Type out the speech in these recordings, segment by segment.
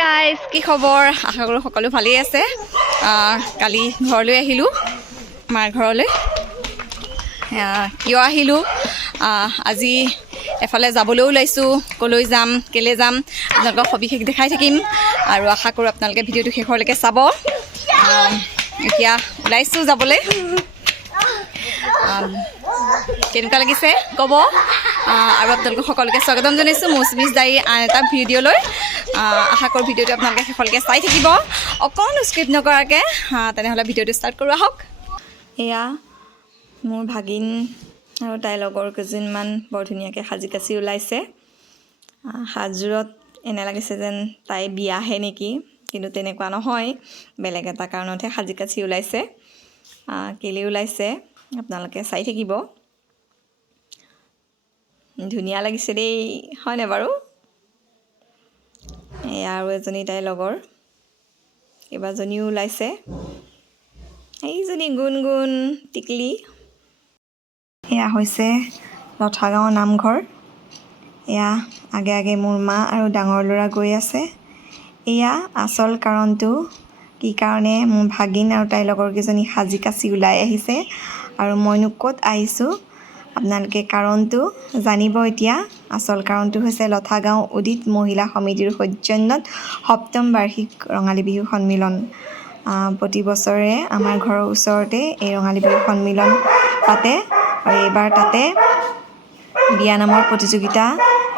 guys কি খবৰ আশা কৰোঁ সকলো ভালেই আছে কালি ঘৰলৈ আহিলোঁ মাৰ ঘৰলৈ কিয় আহিলোঁ আজি এফালে যাবলৈও ওলাইছোঁ ক'লৈ যাম কেলৈ যাম আপোনালোকক সবিশেষ দেখাই থাকিম আৰু আশা কৰোঁ আপোনালোকে ভিডিঅ'টো শেষলৈকে চাব এতিয়া ওলাইছোঁ যাবলৈ কেনেকুৱা লাগিছে ক'ব আৰু আপোনালোকক সকলোকে স্বাগতম জনাইছোঁ মৌচুমীজ ডায়েৰী আন এটা ভিডিঅ'লৈ আশা কৰোঁ ভিডিঅ'টো আপোনালোকে শেষলৈকে চাই থাকিব অকণো স্ক্ৰিপ্ট নকৰাকৈ তেনেহ'লে ভিডিঅ'টো ষ্টাৰ্ট কৰোঁ আহক এয়া মোৰ ভাগিন আৰু তাইৰ লগৰ কেইজনমান বৰ ধুনীয়াকৈ সাজি কাচি ওলাইছে সাজযোৰত এনে লাগিছে যেন তাই বিয়াহে নেকি কিন্তু তেনেকুৱা নহয় বেলেগ এটা কাৰণতহে সাজি কাচি ওলাইছে কেলৈ ওলাইছে আপোনালোকে চাই থাকিব ধুনীয়া লাগিছে দেই হয়নে বাৰু এয়া আৰু এজনী তাইৰ লগৰ কেইবাজনীও ওলাইছে এইজনী গুণগুণ টিকলি এয়া হৈছে লঠাগাঁও নামঘৰ এয়া আগে আগে মোৰ মা আৰু ডাঙৰ ল'ৰা গৈ আছে এয়া আচল কাৰণটো কি কাৰণে মোৰ ভাগিন আৰু তাইৰ লগৰকেইজনী সাজি কাচি ওলাই আহিছে আৰু মইনো ক'ত আহিছোঁ আপোনালোকে কাৰণটো জানিব এতিয়া আচল কাৰণটো হৈছে লঠাগাঁও উদিত মহিলা সমিতিৰ সৌজন্যত ৭ম বাৰ্ষিক ৰঙালী বিহু সন্মিলন প্ৰতি বছৰে আমাৰ ঘৰৰ ওচৰতে এই ৰঙালী বিহু সন্মিলন পাতে আৰু এইবাৰ তাতে বিয়া নামৰ প্ৰতিযোগিতা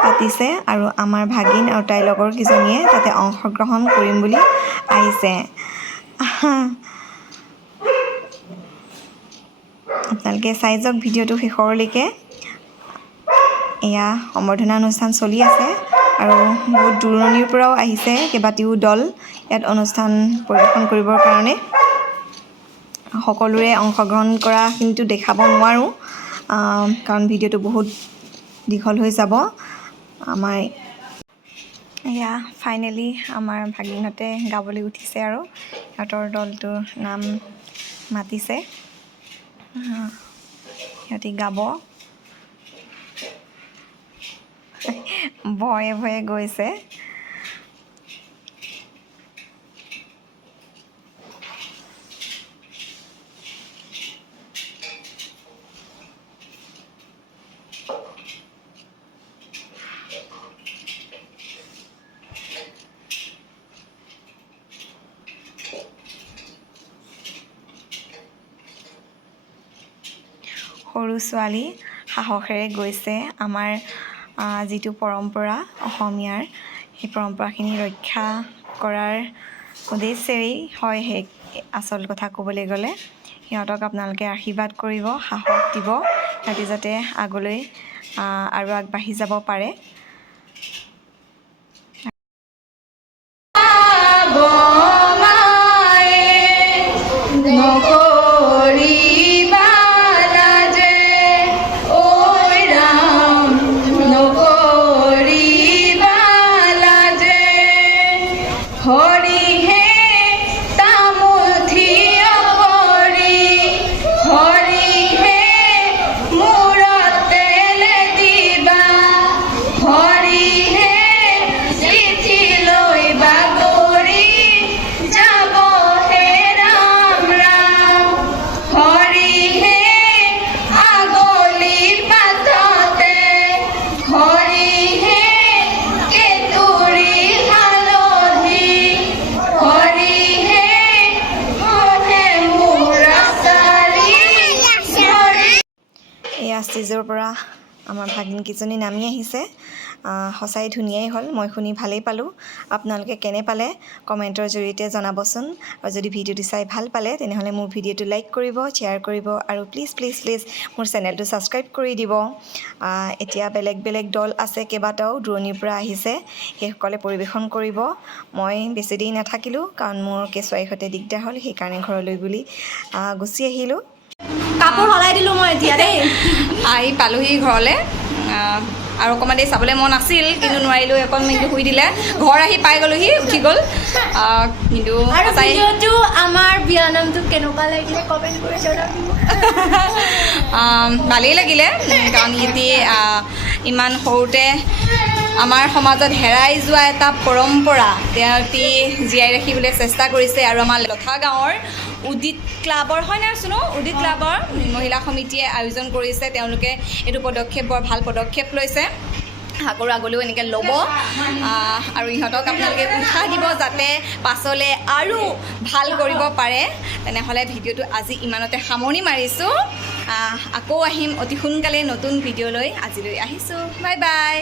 পাতিছে আৰু আমাৰ ভাগিন আৰু তাইৰ লগৰকেইজনীয়ে তাতে অংশগ্ৰহণ কৰিম বুলি আহিছে আপোনালোকে চাই যাওক ভিডিঅ'টো শেষৰলৈকে এয়া সম্বৰ্ধনা অনুষ্ঠান চলি আছে আৰু বহুত দূৰণিৰ পৰাও আহিছে কেইবাটিও দল ইয়াত অনুষ্ঠান পৰিৱেশন কৰিবৰ কাৰণে সকলোৰে অংশগ্ৰহণ কৰা কিন্তু দেখাব নোৱাৰোঁ কাৰণ ভিডিঅ'টো বহুত দীঘল হৈ যাব আমাৰ এয়া ফাইনেলি আমাৰ ভাগিনহঁতে গাবলৈ উঠিছে আৰু সিহঁতৰ দলটোৰ নাম মাতিছে সিহঁতি গাব ভয়ে ভয়ে গৈছে সৰু ছোৱালী সাহসেৰে গৈছে আমাৰ যিটো পৰম্পৰা অসমীয়াৰ সেই পৰম্পৰাখিনি ৰক্ষা কৰাৰ উদ্দেশ্যেৰেই হয় সেই আচল কথা ক'বলৈ গ'লে সিহঁতক আপোনালোকে আশীৰ্বাদ কৰিব সাহস দিব সিহঁতি যাতে আগলৈ আৰু আগবাঢ়ি যাব পাৰে ষ্টেজৰ পৰা আমাৰ ভাগিনকেইজনী নামি আহিছে সঁচাই ধুনীয়াই হ'ল মই শুনি ভালেই পালোঁ আপোনালোকে কেনে পালে কমেণ্টৰ জৰিয়তে জনাবচোন আৰু যদি ভিডিঅ'টো চাই ভাল পালে তেনেহ'লে মোৰ ভিডিঅ'টো লাইক কৰিব শ্বেয়াৰ কৰিব আৰু প্লিজ মোৰ চেনেলটো ছাবস্ক্ৰাইব কৰি দিব এতিয়া বেলেগ বেলেগ দল আছে কেইবাটাও দূৰণিৰ পৰা আহিছে সেইসকলে পৰিৱেশন কৰিব মই বেছি দেৰি নাথাকিলোঁ কাৰণ মোৰ কেঁচুৱাইৰ সৈতে দিগদাৰ হ'ল সেইকাৰণে ঘৰলৈ বুলি গুচি আহিলোঁ কাপোৰ সলাই দিলোঁ মই এতিয়া দেই আহি পালোহি ঘৰলৈ আৰু অকণমান দেৰি চাবলৈ মন আছিল কিন্তু নোৱাৰিলোঁ অকণ মিনিটটো শুই দিলে ঘৰ আহি পাই গ'লোহি উঠি গ'ল কিন্তু আমাৰ বিয়া নামটো কেনেকুৱা লাগিলে কমেণ্ট কৰি জনাব ভালেই লাগিলে কাৰণ ইমান সৰুতে আমাৰ সমাজত হেৰাই যোৱা এটা পৰম্পৰা তেওঁলোকে জীয়াই ৰাখিবলৈ চেষ্টা কৰিছে আৰু আমাৰ লঠা গাঁৱৰ উদিত ক্লাবৰ হয় নাই শুনো উদিত ক্লাবৰ মহিলা সমিতিয়ে আয়োজন কৰিছে তেওঁলোকে এইটো পদক্ষেপ বৰ ভাল পদক্ষেপ লৈছে আগৰ আগলৈও এনেকৈ ল'ব আৰু ইহঁতক আপোনালোকে উৎসাহ দিব যাতে পাছলৈ আৰু ভাল কৰিব পাৰে তেনেহ'লে ভিডিঅ'টো আজি ইমানতে সামৰণি মাৰিছোঁ আকৌ আহিম অতি সোনকালে নতুন ভিডিঅ' লৈ আজিলৈ আহিছোঁ বাই বাই